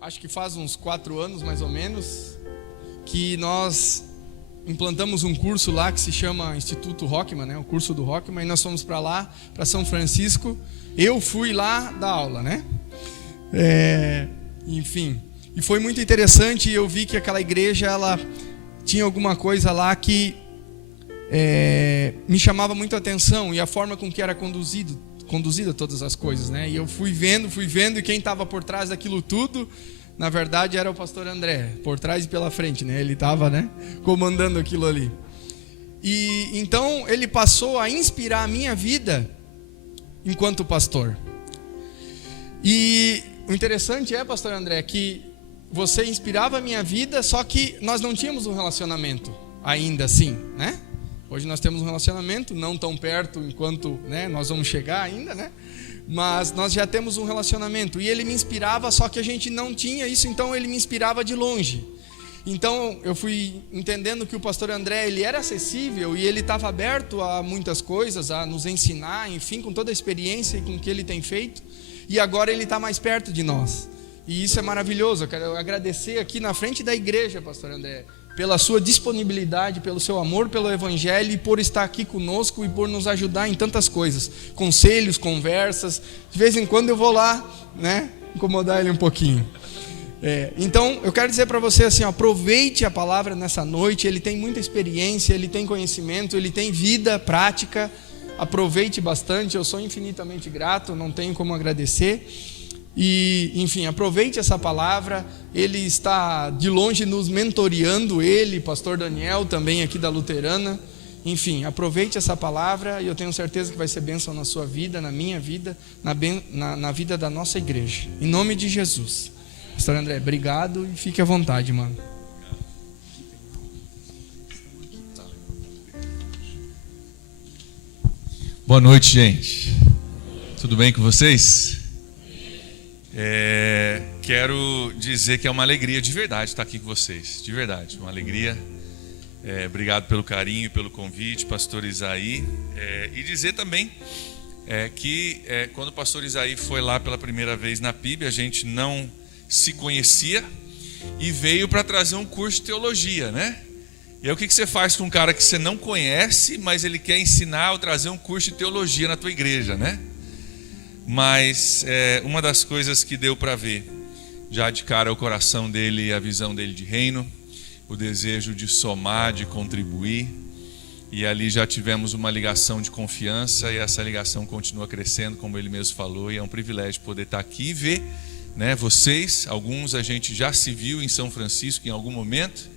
acho que faz uns 4 anos mais ou menos, que nós implantamos um curso lá que se chama Instituto Rockman, né? O curso do Rockman, e nós fomos para lá, para São Francisco. Eu fui lá dar aula, né? Enfim, e foi muito interessante. Eu vi que aquela igreja, ela tinha alguma coisa lá que me chamava muito a atenção, e a forma com que era conduzida todas as coisas, né? E eu fui vendo, e quem estava por trás daquilo tudo, na verdade, era o pastor André, por trás e pela frente, né? Ele estava, né, comandando aquilo ali. E então ele passou a inspirar a minha vida enquanto pastor. E o interessante pastor André, que você inspirava a minha vida, só que nós não tínhamos um relacionamento ainda assim, né? Hoje nós temos um relacionamento, não tão perto enquanto, né, nós vamos chegar ainda, né? Mas nós já temos um relacionamento. E ele me inspirava, só que a gente não tinha isso, então ele me inspirava de longe. Então eu fui entendendo que o pastor André, ele era acessível e ele estava aberto a muitas coisas, a nos ensinar, enfim, com toda a experiência e com o que ele tem feito. E agora ele está mais perto de nós. E isso é maravilhoso. Eu quero agradecer aqui na frente da igreja, pastor André, pela sua disponibilidade, pelo seu amor pelo Evangelho, e por estar aqui conosco e por nos ajudar em tantas coisas, conselhos, conversas. De vez em quando eu vou lá, né, incomodar ele um pouquinho. Então eu quero dizer para você assim, aproveite a palavra nessa noite. Ele tem muita experiência, ele tem conhecimento, ele tem vida prática. Aproveite bastante. Eu sou infinitamente grato, não tenho como agradecer. E, enfim, aproveite essa palavra. Ele está de longe nos mentoreando, ele, pastor Daniel, também aqui da Luterana. Enfim, aproveite essa palavra e eu tenho certeza que vai ser bênção na sua vida, na minha vida, na vida da nossa igreja. Em nome de Jesus. Pastor André, obrigado e fique à vontade, mano. Boa noite, gente. Tudo bem com vocês? Quero dizer que é uma alegria de verdade estar aqui com vocês, de verdade, uma alegria. Obrigado pelo carinho e pelo convite, pastor Isaí. E dizer também que quando o pastor Isaí foi lá pela primeira vez na PIB, a gente não se conhecia e veio para trazer um curso de teologia, né? E aí o que você faz com um cara que você não conhece, mas ele quer ensinar ou trazer um curso de teologia na tua igreja, né? Mas uma das coisas que deu para ver já de cara é o coração dele e a visão dele de reino, o desejo de somar, de contribuir, e ali já tivemos uma ligação de confiança, e essa ligação continua crescendo, como ele mesmo falou, e é um privilégio poder estar aqui e ver, né, vocês. Alguns a gente já se viu em São Francisco em algum momento,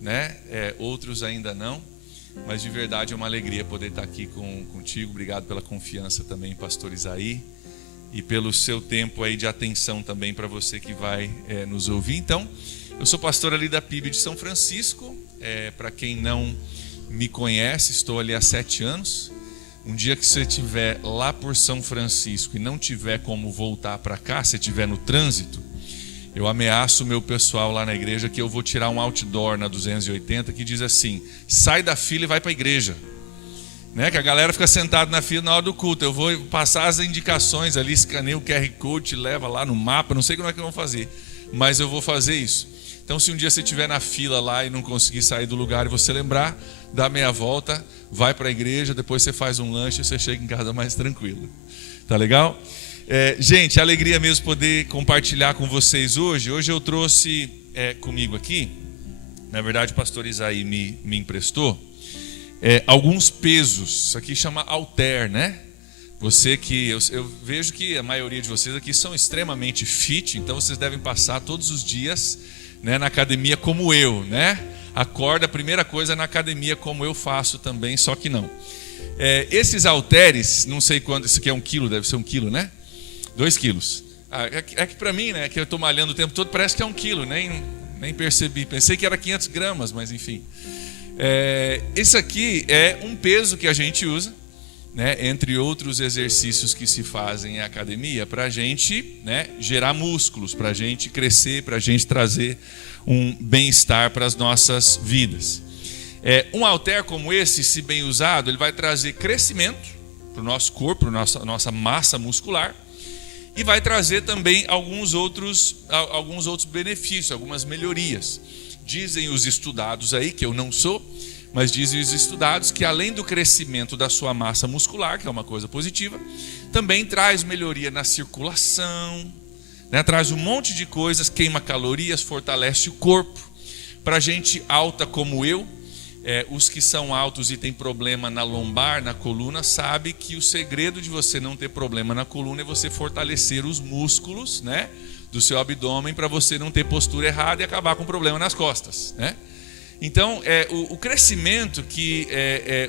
né, outros ainda não, mas de verdade é uma alegria poder estar aqui contigo. Obrigado pela confiança também, pastor Isaí, e pelo seu tempo aí de atenção também para você que vai nos ouvir. Então, eu sou pastor ali da PIB de São Francisco. Para quem não me conhece, estou ali há 7 anos. Um dia que você estiver lá por São Francisco e não tiver como voltar para cá, se estiver no trânsito, eu ameaço o meu pessoal lá na igreja que eu vou tirar um outdoor na 280 que diz assim: sai da fila e vai para a igreja. Né, que a galera fica sentada na fila na hora do culto. Eu vou passar as indicações ali, escaneio o QR Code, leva lá no mapa, não sei como é que eu vou fazer, mas eu vou fazer isso. Então, se um dia você estiver na fila lá e não conseguir sair do lugar e você lembrar, dá meia volta, vai para a igreja, depois você faz um lanche e você chega em casa mais tranquilo. Tá legal? Gente, alegria mesmo poder compartilhar com vocês hoje. Hoje eu trouxe comigo aqui, na verdade o pastor Isaí me emprestou, alguns pesos. Isso aqui chama halter, né? Você que eu vejo que a maioria de vocês aqui são extremamente fit, então vocês devem passar todos os dias, né, na academia como eu, né? Acorda, a primeira coisa na academia como eu faço também, só que não. Esses halteres, não sei quanto, isso aqui é 1 quilo, deve ser 1 quilo, né? 2 quilos. É que para mim, né, que eu estou malhando o tempo todo, parece que é 1 quilo, nem percebi. Pensei que era 500 gramas, mas enfim. Esse aqui é um peso que a gente usa, né, entre outros exercícios que se fazem em academia, para a gente, né, gerar músculos, para a gente crescer, para a gente trazer um bem-estar para as nossas vidas. Um halter como esse, se bem usado, ele vai trazer crescimento para o nosso corpo, para a nossa massa muscular, e vai trazer também alguns outros benefícios, algumas melhorias. Dizem os estudados aí, que eu não sou, mas dizem os estudados que além do crescimento da sua massa muscular, que é uma coisa positiva, também traz melhoria na circulação, né? Traz um monte de coisas, queima calorias, fortalece o corpo. Para gente alta como eu, os que são altos e têm problema na lombar, na coluna, sabe que o segredo de você não ter problema na coluna é você fortalecer os músculos, né, do seu abdômen, para você não ter postura errada e acabar com problema nas costas, né? Então, o crescimento que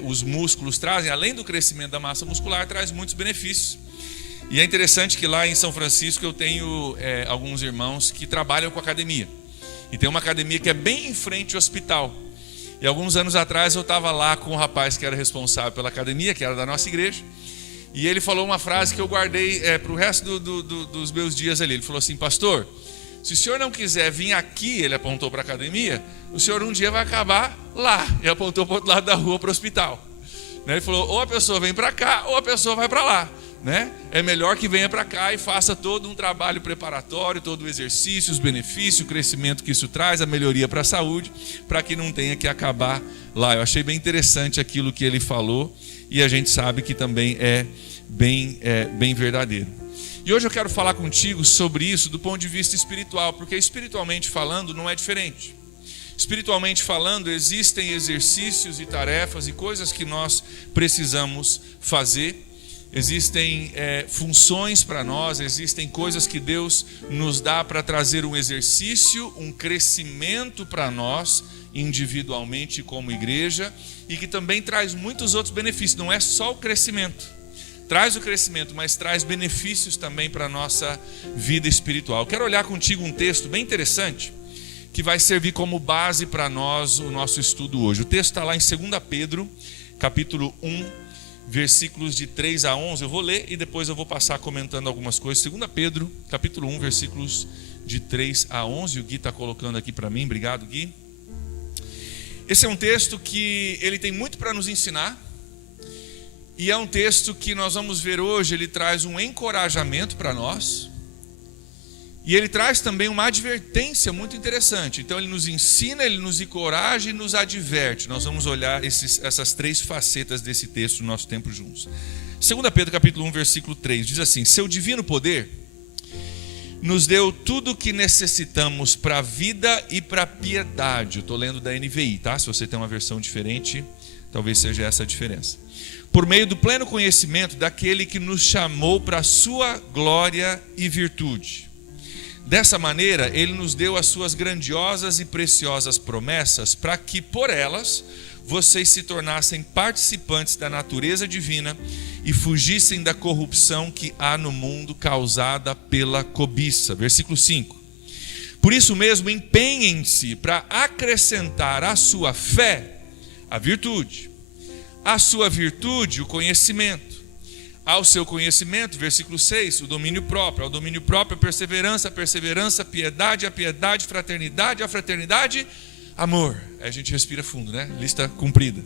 os músculos trazem, além do crescimento da massa muscular, traz muitos benefícios. E é interessante que lá em São Francisco eu tenho alguns irmãos que trabalham com academia. E tem uma academia que é bem em frente ao hospital. E alguns anos atrás eu estava lá com um rapaz que era responsável pela academia, que era da nossa igreja. E ele falou uma frase que eu guardei para o resto dos meus dias ali. Ele falou assim: pastor, se o senhor não quiser vir aqui, ele apontou para a academia, o senhor um dia vai acabar lá. E apontou para o outro lado da rua, para o hospital. Ele falou: ou a pessoa vem para cá, ou a pessoa vai para lá. Né? É melhor que venha para cá e faça todo um trabalho preparatório, todo o exercício, os benefícios, o crescimento que isso traz, a melhoria para a saúde, para que não tenha que acabar lá. Eu achei bem interessante aquilo que ele falou e a gente sabe que também é bem verdadeiro. E hoje eu quero falar contigo sobre isso do ponto de vista espiritual, porque espiritualmente falando não é diferente. Espiritualmente falando, existem exercícios e tarefas e coisas que nós precisamos fazer. Existem funções para nós, existem coisas que Deus nos dá para trazer um exercício, um crescimento para nós, individualmente como igreja, e que também traz muitos outros benefícios. Não é só o crescimento. Traz o crescimento, mas traz benefícios também para a nossa vida espiritual. Quero olhar contigo um texto bem interessante, que vai servir como base para nós, o nosso estudo hoje. O texto está lá em 2 Pedro, capítulo 1, versículos de 3 a 11. Eu vou ler e depois eu vou passar comentando algumas coisas. 2 Pedro, capítulo 1, versículos de 3 a 11. O Gui está colocando aqui para mim. Obrigado, Gui. Esse é um texto que ele tem muito para nos ensinar. E é um texto que nós vamos ver hoje, ele traz um encorajamento para nós. E ele traz também uma advertência muito interessante. Então ele nos ensina, ele nos encoraja e nos adverte. Nós vamos olhar essas três facetas desse texto no nosso tempo juntos. 2 Pedro capítulo 1, versículo 3, diz assim: seu divino poder nos deu tudo o que necessitamos para a vida e para a piedade. Eu estou lendo da NVI, tá? Se você tem uma versão diferente, talvez seja essa a diferença. Por meio do pleno conhecimento daquele que nos chamou para a sua glória e virtude. Dessa maneira, ele nos deu as suas grandiosas e preciosas promessas, para que por elas vocês se tornassem participantes da natureza divina e fugissem da corrupção que há no mundo causada pela cobiça. Versículo 5. Por isso mesmo, empenhem-se para acrescentar à sua fé a virtude, à sua virtude o conhecimento, ao seu conhecimento, versículo 6, o domínio próprio, ao domínio próprio a perseverança, a perseverança, a piedade, fraternidade, a fraternidade, amor. Aí a gente respira fundo, né? Lista cumprida.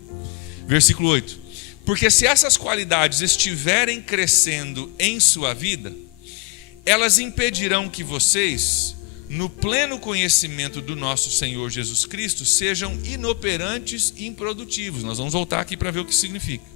Versículo 8. Porque se essas qualidades estiverem crescendo em sua vida, elas impedirão que vocês, no pleno conhecimento do nosso Senhor Jesus Cristo, sejam inoperantes e improdutivos. Nós vamos voltar aqui para ver o que significa.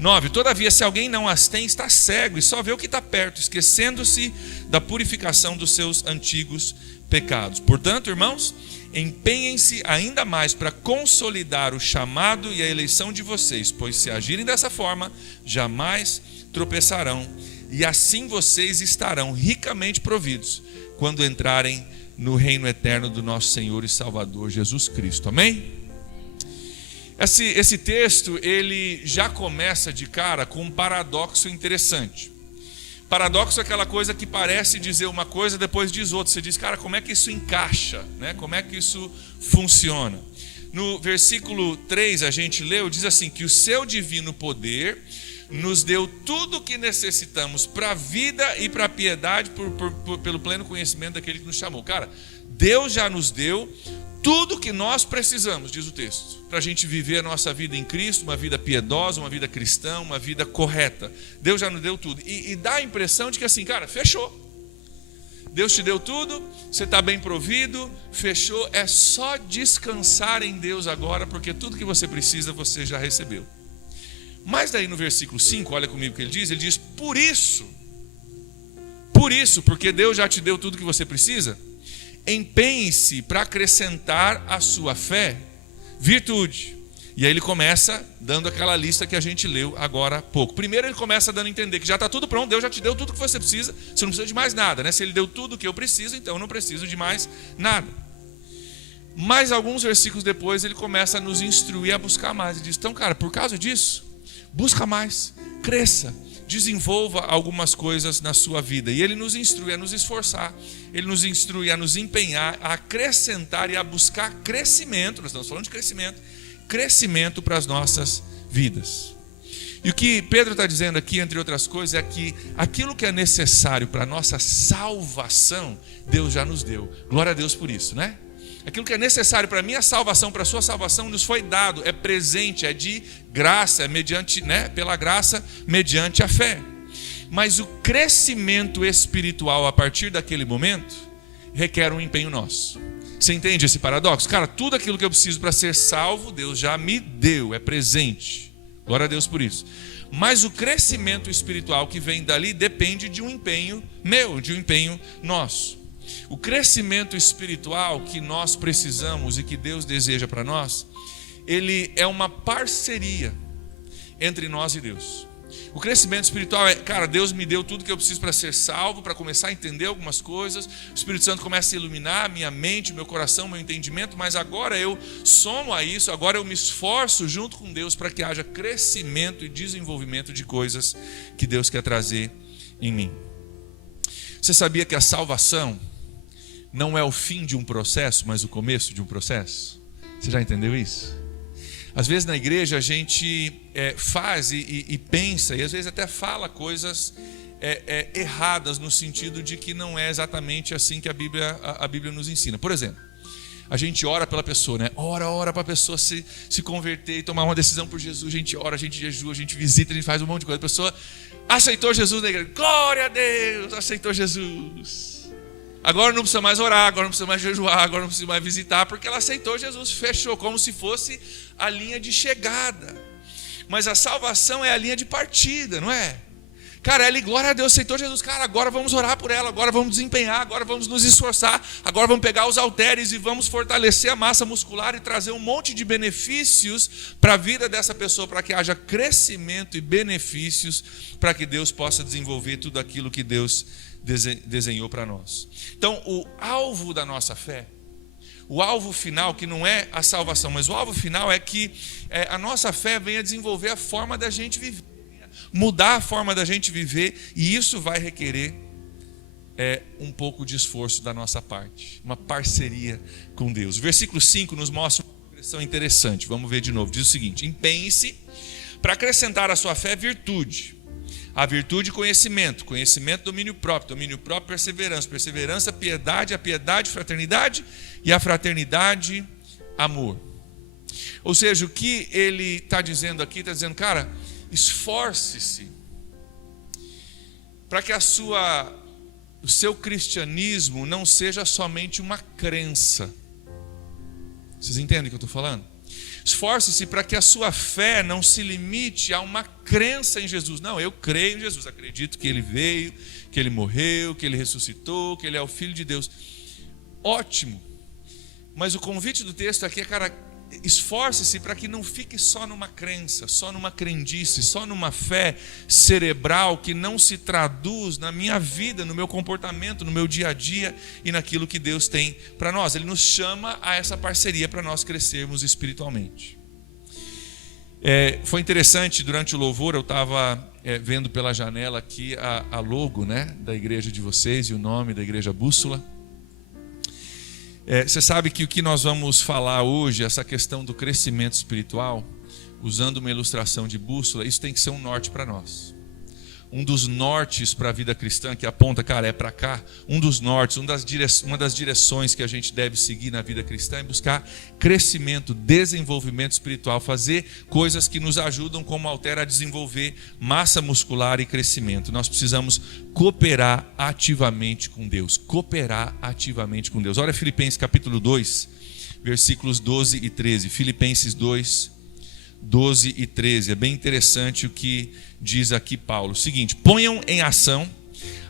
9. Todavia, se alguém não as tem, está cego e só vê o que está perto, esquecendo-se da purificação dos seus antigos pecados. Portanto, irmãos, empenhem-se ainda mais para consolidar o chamado e a eleição de vocês, pois se agirem dessa forma, jamais tropeçarão, e assim vocês estarão ricamente providos quando entrarem no reino eterno do nosso Senhor e Salvador Jesus Cristo. Amém? Esse texto, ele já começa de cara com um paradoxo interessante. Paradoxo é aquela coisa que parece dizer uma coisa, depois diz outra. Você diz, cara, como é que isso encaixa? Né? Como é que isso funciona? No versículo 3, a gente leu, diz assim, que o seu divino poder nos deu tudo o que necessitamos para a vida e para a piedade pelo pleno conhecimento daquele que nos chamou. Cara, Deus já nos deu tudo que nós precisamos, diz o texto, para a gente viver a nossa vida em Cristo, uma vida piedosa, uma vida cristã, uma vida correta. Deus já nos deu tudo. E dá a impressão de que assim, cara, fechou. Deus te deu tudo, você está bem provido, fechou. É só descansar em Deus agora, porque tudo que você precisa você já recebeu. Mas daí no versículo 5, olha comigo o que ele diz, por isso, porque Deus já te deu tudo que você precisa, empenhe-se para acrescentar à sua fé virtude. E aí ele começa dando aquela lista que a gente leu agora há pouco. Primeiro ele começa dando a entender que já está tudo pronto, Deus já te deu tudo que você precisa, você não precisa de mais nada, né? Se ele deu tudo que eu preciso, então eu não preciso de mais nada. Mas alguns versículos depois ele começa a nos instruir a buscar mais. Ele diz, então cara, por causa disso, busca mais, cresça, desenvolva algumas coisas na sua vida. E ele nos instrui a nos esforçar, ele nos instrui a nos empenhar, a acrescentar e a buscar crescimento. Nós estamos falando de crescimento para as nossas vidas. E o que Pedro está dizendo aqui, entre outras coisas, é que aquilo que é necessário para a nossa salvação, Deus já nos deu. Glória a Deus por isso, né? Aquilo que é necessário para a minha salvação, para a sua salvação, nos foi dado, é presente, é de graça, é mediante, né, pela graça, mediante a fé. Mas o crescimento espiritual a partir daquele momento requer um empenho nosso. Você entende esse paradoxo? Cara, tudo aquilo que eu preciso para ser salvo, Deus já me deu, é presente. Glória a Deus por isso. Mas o crescimento espiritual que vem dali depende de um empenho meu, de um empenho nosso. O crescimento espiritual que nós precisamos e que Deus deseja para nós, ele é uma parceria entre nós e Deus. O crescimento espiritual é, cara, Deus me deu tudo que eu preciso para ser salvo, para começar a entender algumas coisas. O Espírito Santo começa a iluminar minha mente, meu coração, meu entendimento, mas agora eu somo a isso, agora eu me esforço junto com Deus para que haja crescimento e desenvolvimento de coisas que Deus quer trazer em mim. Você sabia que a salvação não é o fim de um processo, mas o começo de um processo? Você já entendeu isso? Às vezes na igreja a gente faz e pensa, e às vezes até fala coisas erradas, no sentido de que não é exatamente assim que a Bíblia nos ensina. Por exemplo, a gente ora pela pessoa, né? Ora para a pessoa se converter e tomar uma decisão por Jesus. A gente ora, a gente jejua, a gente visita, a gente faz um monte de coisa. A pessoa aceitou Jesus na igreja. Glória a Deus, aceitou Jesus. Agora não precisa mais orar, agora não precisa mais jejuar, agora não precisa mais visitar, porque ela aceitou Jesus, fechou, como se fosse a linha de chegada. Mas a salvação é a linha de partida, não é? Cara, ela, glória a Deus, aceitou Jesus. Cara, agora vamos orar por ela, agora vamos desempenhar, agora vamos nos esforçar, agora vamos pegar os halteres e vamos fortalecer a massa muscular e trazer um monte de benefícios para a vida dessa pessoa, para que haja crescimento e benefícios, para que Deus possa desenvolver tudo aquilo que Deus desenhou para nós. Então, o alvo da nossa fé, o alvo final, que não é a salvação, mas o alvo final é que a nossa fé venha desenvolver a forma da gente viver, mudar a forma da gente viver, e isso vai requerer um pouco de esforço da nossa parte, uma parceria com Deus. O versículo 5 nos mostra uma progressão interessante. Vamos ver de novo. Diz o seguinte: empenhe-se para acrescentar à sua fé virtude, a virtude, conhecimento, domínio próprio, perseverança, perseverança, piedade, a piedade, fraternidade, e a fraternidade, amor. Ou seja, o que ele está dizendo aqui, está dizendo, cara, esforce-se para que o seu cristianismo não seja somente uma crença. Vocês entendem o que eu estou falando? Esforce-se para que a sua fé não se limite a uma crença em Jesus. Não, eu creio em Jesus, acredito que Ele veio, que Ele morreu, que Ele ressuscitou, que Ele é o Filho de Deus. Ótimo. Mas o convite do texto aqui é, cara, esforce-se para que não fique só numa crença, só numa crendice, só numa fé cerebral que não se traduz na minha vida, no meu comportamento, no meu dia a dia e naquilo que Deus tem para nós. Ele nos chama a essa parceria para nós crescermos espiritualmente. Foi interessante, durante o louvor eu estava vendo pela janela aqui a logo, né, da igreja de vocês e o nome da igreja Bússola. Você sabe que o que nós vamos falar hoje, essa questão do crescimento espiritual, usando uma ilustração de bússola, isso tem que ser um norte para nós. Um dos nortes para a vida cristã, que aponta, cara, é para cá. Um dos nortes, uma das direções que a gente deve seguir na vida cristã é buscar crescimento, desenvolvimento espiritual, fazer coisas que nos ajudam como Altera a desenvolver massa muscular e crescimento. Nós precisamos cooperar ativamente com Deus. Cooperar ativamente com Deus. Olha Filipenses capítulo 2, versículos 12 e 13. Filipenses 2, 12 e 13. É bem interessante o que diz aqui Paulo. O seguinte: ponham em ação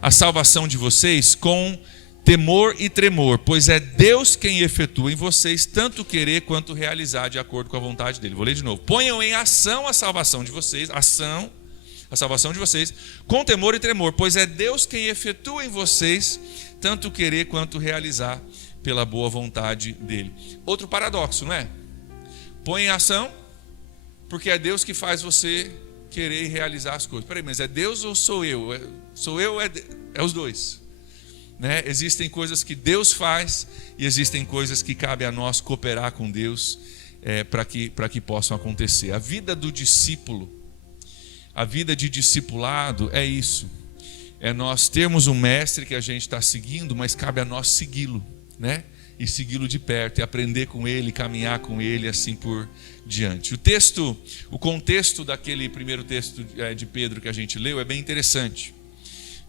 a salvação de vocês com temor e tremor, pois é Deus quem efetua em vocês tanto querer quanto realizar de acordo com a vontade dele. Vou ler de novo. Ponham em ação a salvação de vocês, a salvação de vocês, com temor e tremor, pois é Deus quem efetua em vocês tanto querer quanto realizar pela boa vontade dele. Outro paradoxo, não é? Põe em ação, porque é Deus que faz você querer realizar as coisas. Peraí, mas é Deus ou sou eu? Sou eu, é os dois. Né? Existem coisas que Deus faz e existem coisas que cabe a nós cooperar com Deus para que possam acontecer. A vida do discípulo, a vida de discipulado é isso. É nós termos um mestre que a gente está seguindo, mas cabe a nós segui-lo, né? E segui-lo de perto, e aprender com ele, caminhar com ele, assim por diante. O contexto daquele primeiro texto de Pedro que a gente leu é bem interessante.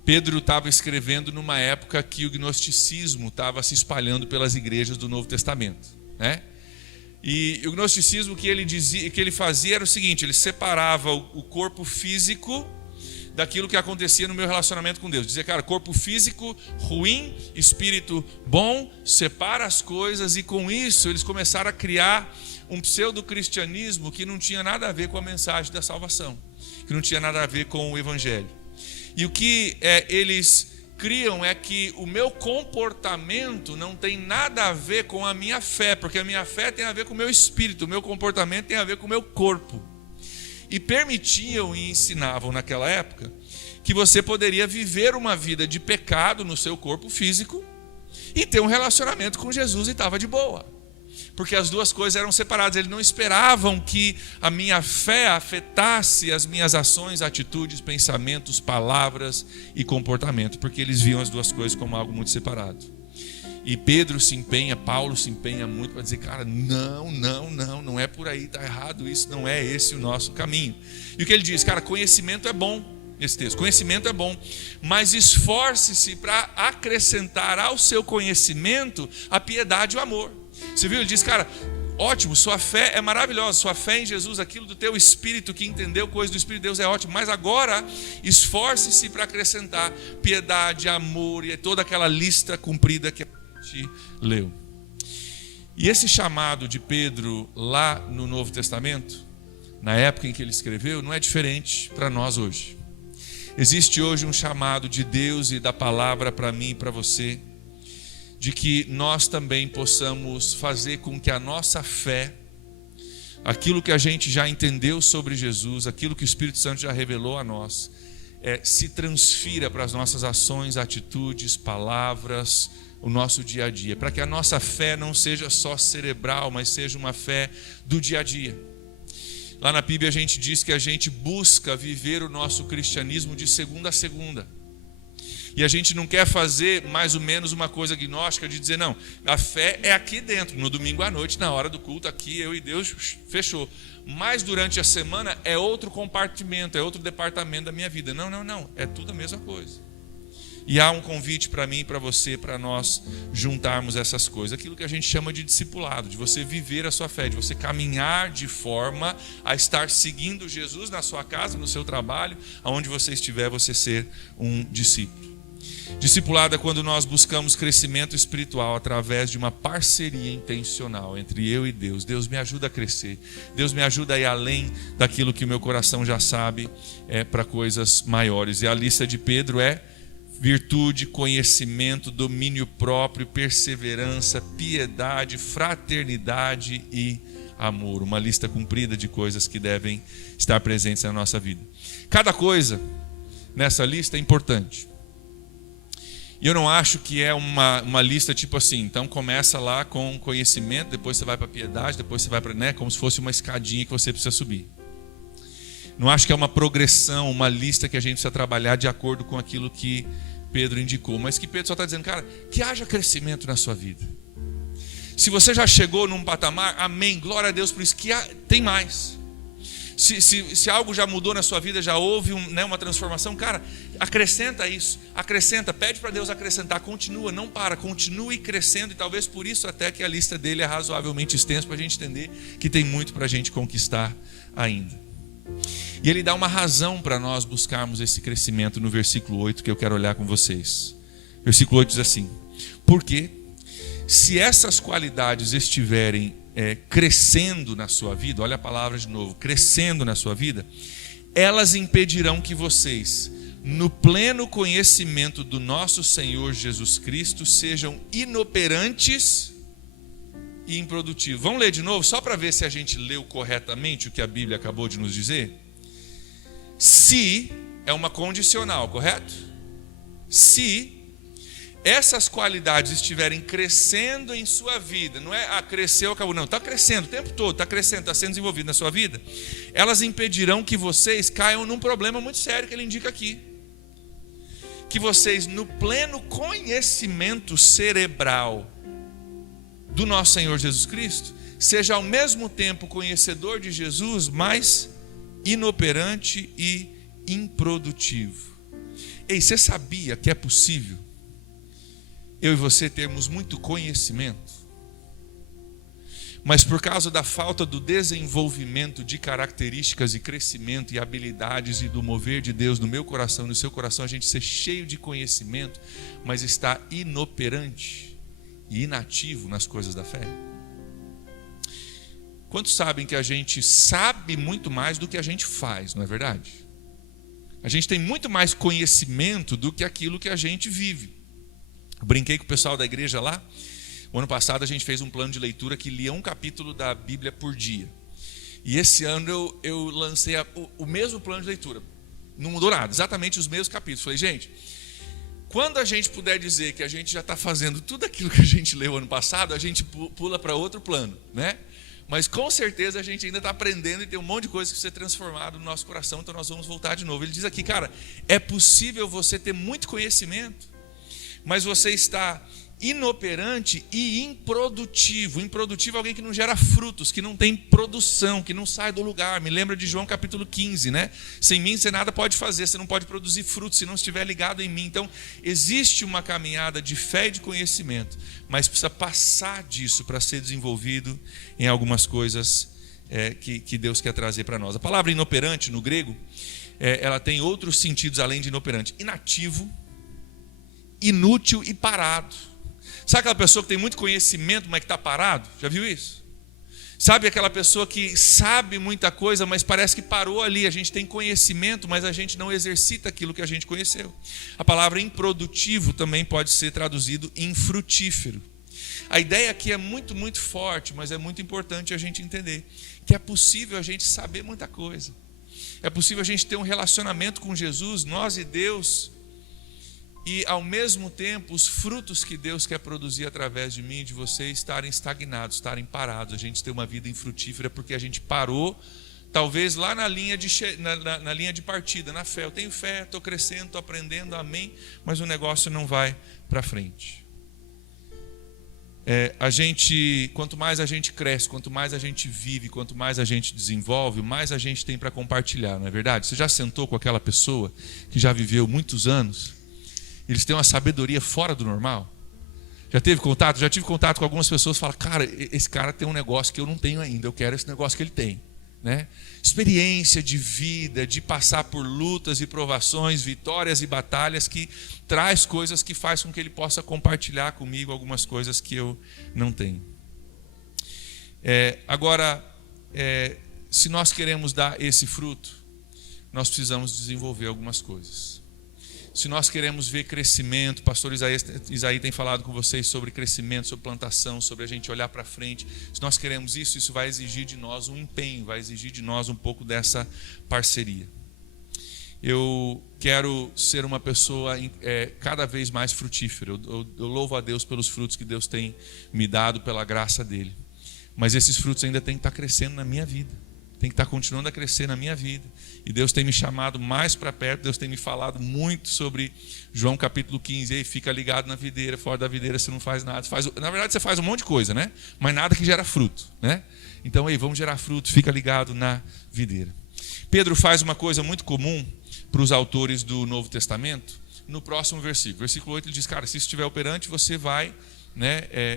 Pedro estava escrevendo numa época que o gnosticismo estava se espalhando pelas igrejas do Novo Testamento, né? E o gnosticismo que ele fazia era o seguinte: ele separava o corpo físico daquilo que acontecia no meu relacionamento com Deus. Dizia, cara, corpo físico ruim, espírito bom, separa as coisas. E com isso eles começaram a criar um pseudo-cristianismo que não tinha nada a ver com a mensagem da salvação, que não tinha nada a ver com o evangelho. E o que eles criam é que o meu comportamento não tem nada a ver com a minha fé, porque a minha fé tem a ver com o meu espírito, o meu comportamento tem a ver com o meu corpo. E permitiam e ensinavam naquela época que você poderia viver uma vida de pecado no seu corpo físico e ter um relacionamento com Jesus e estava de boa. Porque as duas coisas eram separadas. Eles não esperavam que a minha fé afetasse as minhas ações, atitudes, pensamentos, palavras e comportamento, porque eles viam as duas coisas como algo muito separado. E Pedro se empenha, Paulo se empenha muito para dizer, cara, não é por aí, está errado isso, não é esse o nosso caminho. E o que ele diz, cara, conhecimento é bom, esse texto, conhecimento é bom, mas esforce-se para acrescentar ao seu conhecimento a piedade e o amor. Você viu? Ele diz, cara, ótimo, sua fé é maravilhosa, sua fé em Jesus, aquilo do teu espírito que entendeu coisas do Espírito de Deus é ótimo, mas agora esforce-se para acrescentar piedade, amor e toda aquela lista cumprida que leu. E esse chamado de Pedro lá no Novo Testamento, na época em que ele escreveu, não é diferente para nós hoje. Existe hoje um chamado de Deus e da palavra para mim e para você, de que nós também possamos fazer com que a nossa fé, aquilo que a gente já entendeu sobre Jesus, aquilo que o Espírito Santo já revelou a nós, se transfira para as nossas ações, atitudes, palavras, o nosso dia a dia, para que a nossa fé não seja só cerebral, mas seja uma fé do dia a dia. Lá na Bíblia a gente diz que a gente busca viver o nosso cristianismo de segunda a segunda. E a gente não quer fazer mais ou menos uma coisa gnóstica de dizer, não, a fé é aqui dentro, no domingo à noite, na hora do culto, aqui eu e Deus, fechou. Mas durante a semana é outro compartimento, é outro departamento da minha vida. Não, é tudo a mesma coisa. E há um convite para mim e para você, para nós juntarmos essas coisas. Aquilo que a gente chama de discipulado, de você viver a sua fé, de você caminhar de forma a estar seguindo Jesus na sua casa, no seu trabalho, aonde você estiver, você ser um discípulo. Discipulado é quando nós buscamos crescimento espiritual através de uma parceria intencional entre eu e Deus. Deus me ajuda a crescer. Deus me ajuda a ir além daquilo que o meu coração já sabe, para coisas maiores. E a lista de Pedro é virtude, conhecimento, domínio próprio, perseverança, piedade, fraternidade e amor. Uma lista comprida de coisas que devem estar presentes na nossa vida. Cada coisa nessa lista é importante. E eu não acho que é uma lista tipo assim, então começa lá com conhecimento, depois você vai para piedade, depois você vai para, né, como se fosse uma escadinha que você precisa subir. Não acho que é uma progressão, uma lista que a gente precisa trabalhar de acordo com aquilo que Pedro indicou, mas que Pedro só está dizendo, cara, que haja crescimento na sua vida. Se você já chegou num patamar, amém, glória a Deus por isso, que tem mais. Se algo já mudou na sua vida, já houve uma transformação, cara, acrescenta isso, acrescenta, pede para Deus acrescentar, continua, não para, continue crescendo, e talvez por isso até que a lista dele é razoavelmente extensa, para a gente entender que tem muito para a gente conquistar ainda. E ele dá uma razão para nós buscarmos esse crescimento no versículo 8, que eu quero olhar com vocês. Versículo 8 diz assim: porque se essas qualidades estiverem crescendo na sua vida, olha a palavra de novo, crescendo na sua vida, elas impedirão que vocês, no pleno conhecimento do nosso Senhor Jesus Cristo, sejam inoperantes e improdutivos. Vamos ler de novo, só para ver se a gente leu corretamente o que a Bíblia acabou de nos dizer? Se é uma condicional, correto? Se essas qualidades estiverem crescendo em sua vida, não é cresceu, acabou, não, está crescendo o tempo todo, está crescendo, está sendo desenvolvido na sua vida, elas impedirão que vocês caiam num problema muito sério que ele indica aqui. Que vocês, no pleno conhecimento cerebral do nosso Senhor Jesus Cristo, seja ao mesmo tempo conhecedor de Jesus, mas inoperante e improdutivo. Ei, você sabia que é possível eu e você termos muito conhecimento, mas por causa da falta do desenvolvimento de características e crescimento e habilidades e do mover de Deus no meu coração e no seu coração, a gente ser cheio de conhecimento, mas está inoperante e inativo nas coisas da fé? Quantos sabem que a gente sabe muito mais do que a gente faz, não é verdade? A gente tem muito mais conhecimento do que aquilo que a gente vive. Eu brinquei com o pessoal da igreja lá. O ano passado a gente fez um plano de leitura que lia um capítulo da Bíblia por dia. E esse ano eu lancei o mesmo plano de leitura. Não mudou nada, exatamente os mesmos capítulos. Falei, gente, quando a gente puder dizer que a gente já está fazendo tudo aquilo que a gente leu ano passado, a gente pula para outro plano, né? Mas com certeza a gente ainda está aprendendo e tem um monte de coisa que precisa ser transformado no nosso coração, então nós vamos voltar de novo. Ele diz aqui, cara, é possível você ter muito conhecimento, mas você está inoperante e improdutivo. Improdutivo é alguém que não gera frutos, que não tem produção, que não sai do lugar. Me lembra de João capítulo 15, né? Sem mim você nada pode fazer, você não pode produzir frutos se não estiver ligado em mim. Então, existe uma caminhada de fé e de conhecimento, mas precisa passar disso para ser desenvolvido em algumas coisas que Deus quer trazer para nós. A palavra inoperante no grego, ela tem outros sentidos além de inoperante. Inativo, inútil e parado. Sabe aquela pessoa que tem muito conhecimento, mas que está parado? Já viu isso? Sabe aquela pessoa que sabe muita coisa, mas parece que parou ali. A gente tem conhecimento, mas a gente não exercita aquilo que a gente conheceu. A palavra improdutivo também pode ser traduzido infrutífero. A ideia aqui é muito, muito forte, mas é muito importante a gente entender que é possível a gente saber muita coisa. É possível a gente ter um relacionamento com Jesus, nós e Deus, e ao mesmo tempo os frutos que Deus quer produzir através de mim e de você estarem estagnados, estarem parados. A gente ter uma vida infrutífera porque a gente parou, talvez lá na linha de partida, na fé. Eu tenho fé, estou crescendo, estou aprendendo, amém, mas o negócio não vai para frente. Quanto mais a gente cresce, quanto mais a gente vive, quanto mais a gente desenvolve, mais a gente tem para compartilhar, não é verdade? Você já sentou com aquela pessoa que já viveu muitos anos? Eles têm uma sabedoria fora do normal. Já teve contato? Já tive contato com algumas pessoas que falam, cara, esse cara tem um negócio que eu não tenho ainda, eu quero esse negócio que ele tem, né? Experiência de vida, de passar por lutas e provações, vitórias e batalhas, que traz coisas que faz com que ele possa compartilhar comigo algumas coisas que eu não tenho. Se nós queremos dar esse fruto, nós precisamos desenvolver algumas coisas. Se nós queremos ver crescimento, o pastor Isaí tem falado com vocês sobre crescimento, sobre plantação, sobre a gente olhar para frente. Se nós queremos isso, isso vai exigir de nós um empenho, vai exigir de nós um pouco dessa parceria. eu quero ser uma pessoa cada vez mais frutífera. Eu louvo a Deus pelos frutos que Deus tem me dado, pela graça dele. Mas esses frutos ainda têm que estar crescendo na minha vida. Tem que estar continuando a crescer na minha vida. E Deus tem me chamado mais para perto. Deus tem me falado muito sobre João capítulo 15. Ei, fica ligado na videira. Fora da videira você não faz nada. Na verdade você faz um monte de coisa, né? Mas nada que gera fruto, né? Então, ei, vamos gerar fruto. Fica ligado na videira. Pedro faz uma coisa muito comum para os autores do Novo Testamento. No próximo versículo. Versículo 8 ele diz, cara, se isso estiver operante, você vai...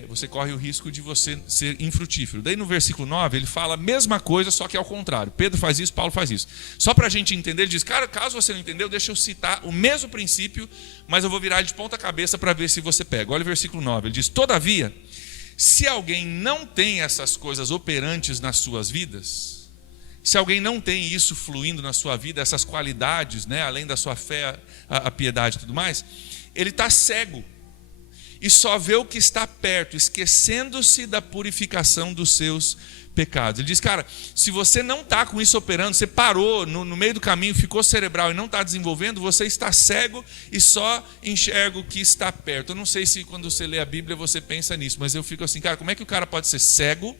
você corre o risco de você ser infrutífero. Daí no versículo 9 ele fala a mesma coisa, só que ao contrário. Pedro faz isso, Paulo faz isso. Só para a gente entender, ele diz, cara, caso você não entendeu, deixa eu citar o mesmo princípio, mas eu vou virar ele de ponta cabeça para ver se você pega. Olha o versículo 9, ele diz, todavia, se alguém não tem essas coisas operantes nas suas vidas, se alguém não tem isso fluindo na sua vida, essas qualidades, além da sua fé, a piedade e tudo mais, ele está cego. E só vê o que está perto, esquecendo-se da purificação dos seus pecados. Ele diz, cara, se você não está com isso operando, você parou no meio do caminho, ficou cerebral e não está desenvolvendo, você está cego e só enxerga o que está perto. Eu não sei se quando você lê a Bíblia você pensa nisso, mas eu fico assim, cara, como é que o cara pode ser cego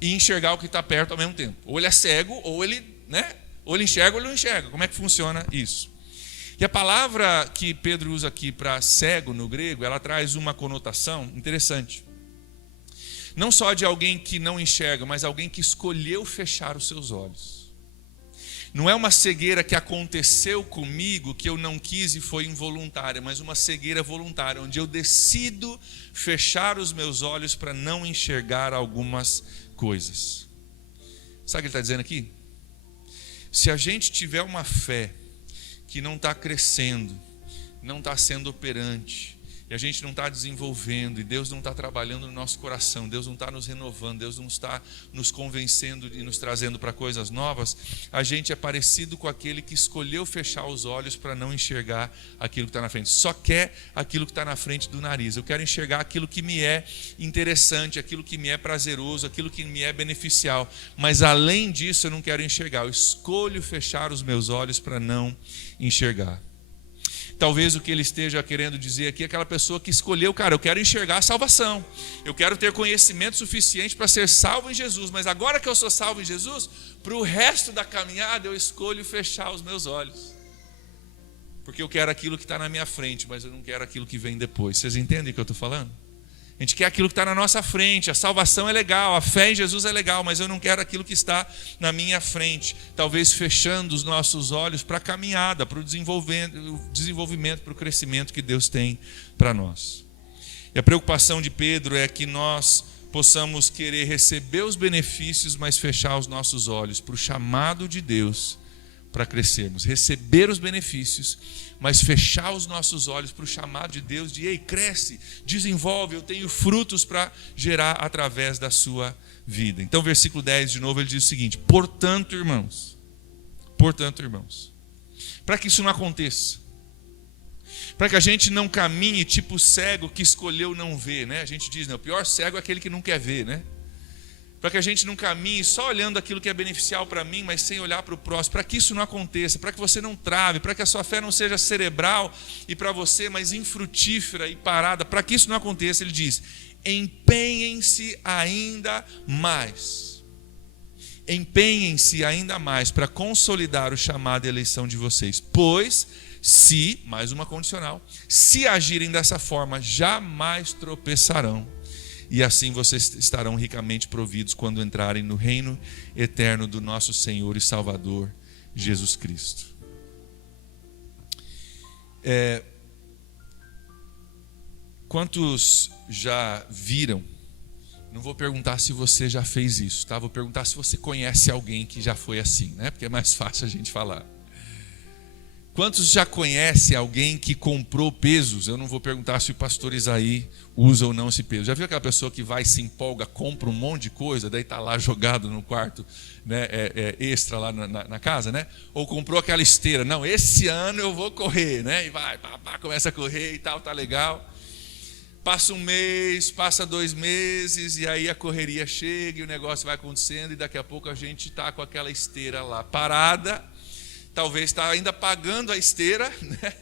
e enxergar o que está perto ao mesmo tempo? Ou ele é cego, ou ele, ou ele enxerga ou ele não enxerga. Como é que funciona isso? E a palavra que Pedro usa aqui para cego no grego, ela traz uma conotação interessante. Não só de alguém que não enxerga, mas alguém que escolheu fechar os seus olhos. Não é uma cegueira que aconteceu comigo, que eu não quis e foi involuntária, mas uma cegueira voluntária, onde eu decido fechar os meus olhos para não enxergar algumas coisas. Sabe o que ele está dizendo aqui? Se a gente tiver uma fé que não está crescendo, não está sendo operante, e a gente não está desenvolvendo, e Deus não está trabalhando no nosso coração, Deus não está nos renovando, Deus não está nos convencendo e nos trazendo para coisas novas, a gente é parecido com aquele que escolheu fechar os olhos para não enxergar aquilo que está na frente. Só quer aquilo que está na frente do nariz. Eu quero enxergar aquilo que me é interessante, aquilo que me é prazeroso, aquilo que me é beneficial. Mas além disso eu não quero enxergar. Eu escolho fechar os meus olhos para não enxergar. Talvez o que ele esteja querendo dizer aqui é aquela pessoa que escolheu, cara, eu quero enxergar a salvação, eu quero ter conhecimento suficiente para ser salvo em Jesus, mas agora que eu sou salvo em Jesus, para o resto da caminhada eu escolho fechar os meus olhos, porque eu quero aquilo que está na minha frente, mas eu não quero aquilo que vem depois. Vocês entendem o que eu estou falando? A gente quer aquilo que está na nossa frente. A salvação é legal, a fé em Jesus é legal, mas eu não quero aquilo que está na minha frente. Talvez fechando os nossos olhos para a caminhada, para o desenvolvimento, para o crescimento que Deus tem para nós. E a preocupação de Pedro é que nós possamos querer receber os benefícios, mas fechar os nossos olhos para o chamado de Deus para crescermos. Receber os benefícios, mas fechar os nossos olhos para o chamado de Deus de, ei, cresce, desenvolve, eu tenho frutos para gerar através da sua vida. Então, versículo 10, de novo, ele diz o seguinte, portanto, irmãos, para que isso não aconteça, para que a gente não caminhe tipo cego que escolheu não ver, A gente diz, o pior cego é aquele que não quer ver, Para que a gente não caminhe só olhando aquilo que é beneficial para mim, mas sem olhar para o próximo, para que isso não aconteça, para que você não trave, para que a sua fé não seja cerebral e para você, mas infrutífera e parada, para que isso não aconteça, ele diz, empenhem-se ainda mais. Empenhem-se ainda mais para consolidar o chamado e a eleição de vocês, pois se, mais uma condicional, se agirem dessa forma, jamais tropeçarão. E assim vocês estarão ricamente providos quando entrarem no reino eterno do nosso Senhor e Salvador, Jesus Cristo. Quantos já viram? Não vou perguntar se você já fez isso, tá? Vou perguntar se você conhece alguém que já foi assim, Porque é mais fácil a gente falar. Quantos já conhecem alguém que comprou pesos? Eu não vou perguntar se o pastor Isaí usa ou não esse peso. Já viu aquela pessoa que vai, se empolga, compra um monte de coisa, daí está lá jogado no quarto, extra lá na casa, Ou comprou aquela esteira, não, esse ano eu vou correr, E vai, começa a correr e tal, tá legal. Passa um mês, passa 2 meses, e aí a correria chega e o negócio vai acontecendo, e daqui a pouco a gente está com aquela esteira lá parada, talvez está ainda pagando a esteira, né?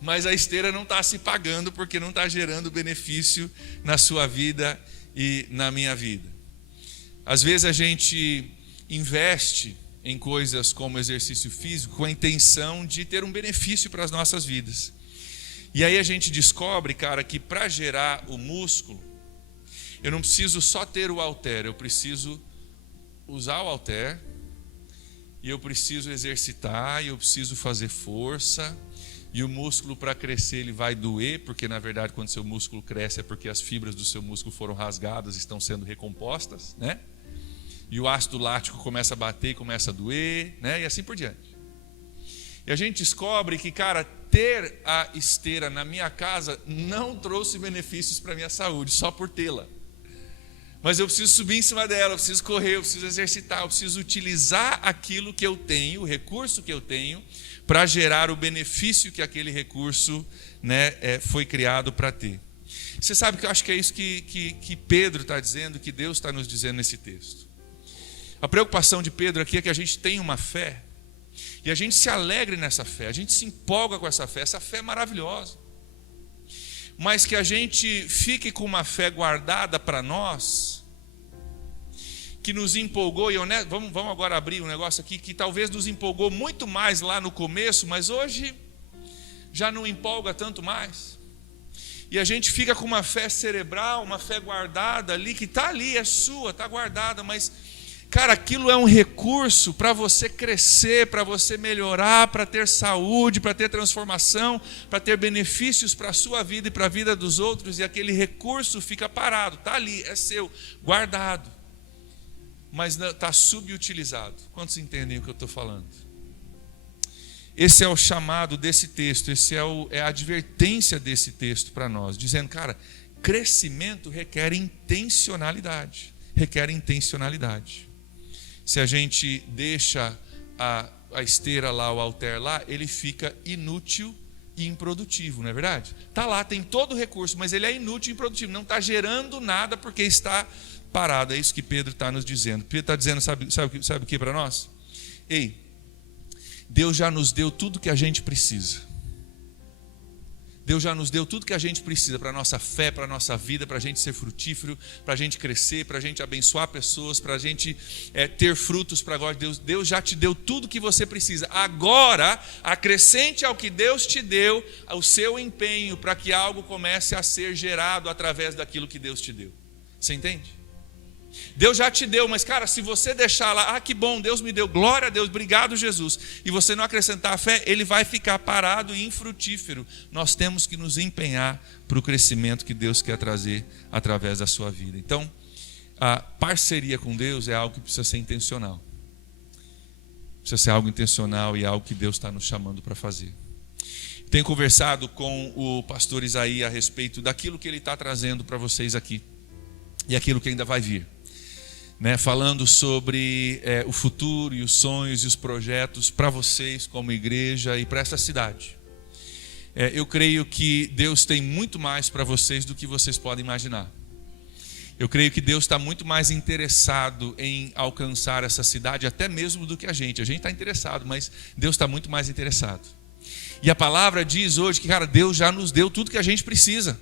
Mas a esteira não está se pagando porque não está gerando benefício na sua vida e na minha vida. Às vezes a gente investe em coisas como exercício físico com a intenção de ter um benefício para as nossas vidas. E aí a gente descobre, cara, que para gerar o músculo, eu não preciso só ter o halter, eu preciso usar o halter, e eu preciso exercitar, e eu preciso fazer força, e o músculo para crescer ele vai doer, porque na verdade quando seu músculo cresce é porque as fibras do seu músculo foram rasgadas e estão sendo recompostas, né? E o ácido lático começa a bater e começa a doer, né? E assim por diante. E a gente descobre que, cara, ter a esteira na minha casa não trouxe benefícios para a minha saúde, só por tê-la. Mas eu preciso subir em cima dela, eu preciso correr, eu preciso exercitar, eu preciso utilizar aquilo que eu tenho, o recurso que eu tenho, para gerar o benefício que aquele recurso, né, foi criado para ter. Você sabe que eu acho que é isso que Pedro está dizendo, que Deus está nos dizendo nesse texto. A preocupação de Pedro aqui é que a gente tenha uma fé, e a gente se alegre nessa fé, a gente se empolga com essa fé é maravilhosa. Mas que a gente fique com uma fé guardada para nós, que nos empolgou, e vamos agora abrir um negócio aqui, que talvez nos empolgou muito mais lá no começo, mas hoje já não empolga tanto mais. E a gente fica com uma fé cerebral, uma fé guardada ali, que está ali, é sua, está guardada, mas, cara, aquilo é um recurso para você crescer, para você melhorar, para ter saúde, para ter transformação, para ter benefícios para a sua vida e para a vida dos outros, e aquele recurso fica parado, está ali, é seu, guardado, mas está subutilizado. Quantos entendem o que eu estou falando? Esse é o chamado desse texto, é a advertência desse texto para nós, dizendo, cara, crescimento requer intencionalidade, Se a gente deixa a esteira lá, o halter lá, ele fica inútil e improdutivo, não é verdade? Está lá, tem todo o recurso, mas ele é inútil e improdutivo, não está gerando nada porque está parado. É isso que Pedro está nos dizendo. Pedro está dizendo, sabe o que para nós? Ei, Deus já nos deu tudo que a gente precisa. Deus já nos deu tudo que a gente precisa para a nossa fé, para a nossa vida, para a gente ser frutífero, para a gente crescer, para a gente abençoar pessoas, para a gente ter frutos para a glória de Deus. Deus já te deu tudo que você precisa. Agora, acrescente ao que Deus te deu o seu empenho para que algo comece a ser gerado através daquilo que Deus te deu. Você entende? Deus já te deu, mas, cara, se você deixar lá, que bom, Deus me deu, glória a Deus, obrigado Jesus, e você não acrescentar a fé, ele vai ficar parado e infrutífero. Nós temos que nos empenhar para o crescimento que Deus quer trazer através da sua vida. Então, a parceria com Deus é algo que precisa ser intencional. Precisa ser algo intencional e algo que Deus está nos chamando para fazer. Tenho conversado com o pastor Isaí a respeito daquilo que ele está trazendo para vocês aqui e aquilo que ainda vai vir. Falando sobre o futuro e os sonhos e os projetos para vocês como igreja e para essa cidade. Eu creio que Deus tem muito mais para vocês do que vocês podem imaginar. Eu creio que Deus está muito mais interessado em alcançar essa cidade, até mesmo do que a gente. A gente está interessado, mas Deus está muito mais interessado. E a palavra diz hoje que, cara, Deus já nos deu tudo que a gente precisa.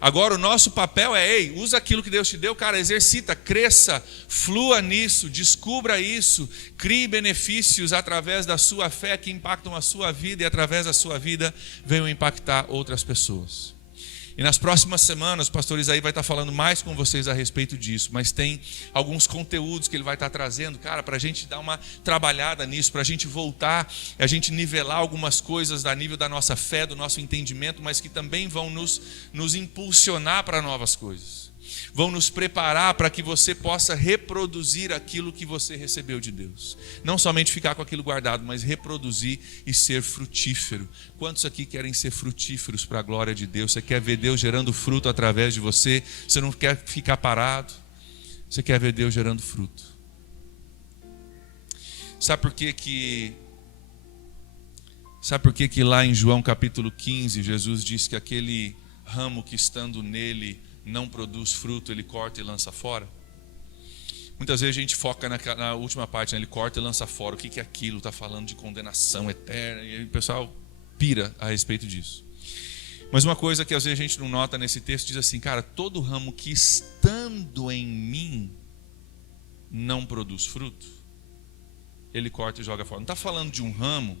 Agora o nosso papel usa aquilo que Deus te deu, cara, exercita, cresça, flua nisso, descubra isso, crie benefícios através da sua fé que impactam a sua vida e através da sua vida venham impactar outras pessoas. E nas próximas semanas o pastor Isaí vai estar falando mais com vocês a respeito disso, mas tem alguns conteúdos que ele vai estar trazendo, cara, para a gente dar uma trabalhada nisso, para a gente voltar, a gente nivelar algumas coisas a nível da nossa fé, do nosso entendimento, mas que também vão nos impulsionar para novas coisas. Vão nos preparar para que você possa reproduzir aquilo que você recebeu de Deus. Não somente ficar com aquilo guardado, mas reproduzir e ser frutífero. Quantos aqui querem ser frutíferos para a glória de Deus? Você quer ver Deus gerando fruto através de você? Você não quer ficar parado? Você quer ver Deus gerando fruto? Sabe por que lá em João capítulo 15, Jesus diz que aquele ramo que estando nele não produz fruto, ele corta e lança fora? Muitas vezes a gente foca na última parte, né? Ele corta e lança fora. O que é aquilo? Está falando de condenação eterna. E aí o pessoal pira a respeito disso. Mas uma coisa que às vezes a gente não nota nesse texto, diz assim, cara, todo ramo que estando em mim não produz fruto, ele corta e joga fora. Não está falando de um ramo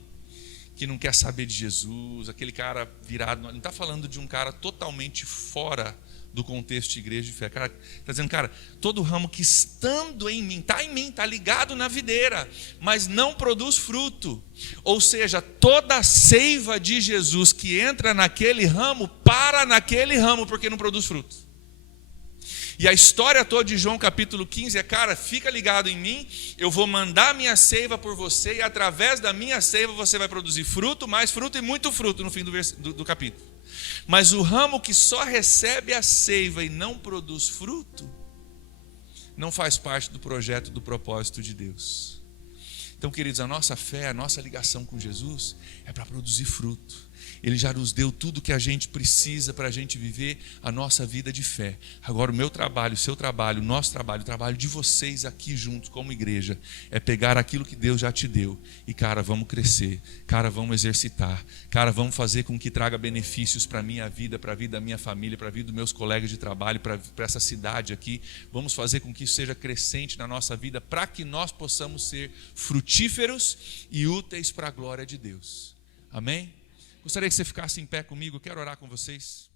que não quer saber de Jesus, aquele cara virado, não está falando de um cara totalmente fora do contexto de igreja de fé. Está dizendo, cara, todo ramo que estando em mim, está ligado na videira, mas não produz fruto. Ou seja, toda a seiva de Jesus que entra naquele ramo, para naquele ramo, porque não produz fruto. E a história toda de João capítulo 15 é, cara, fica ligado em mim, eu vou mandar a minha seiva por você, e através da minha seiva você vai produzir fruto, mais fruto e muito fruto no fim do capítulo. Mas o ramo que só recebe a seiva e não produz fruto, não faz parte do projeto, do propósito de Deus. Então, queridos, a nossa fé, a nossa ligação com Jesus é para produzir fruto. Ele já nos deu tudo que a gente precisa para a gente viver a nossa vida de fé. Agora o meu trabalho, o seu trabalho, o nosso trabalho, o trabalho de vocês aqui juntos como igreja, é pegar aquilo que Deus já te deu e, cara, vamos crescer, cara, vamos exercitar, cara, vamos fazer com que traga benefícios para a minha vida, para a vida da minha família, para a vida dos meus colegas de trabalho, para essa cidade aqui. Vamos fazer com que isso seja crescente na nossa vida, para que nós possamos ser frutíferos e úteis para a glória de Deus. Amém? Gostaria que você ficasse em pé comigo, quero orar com vocês.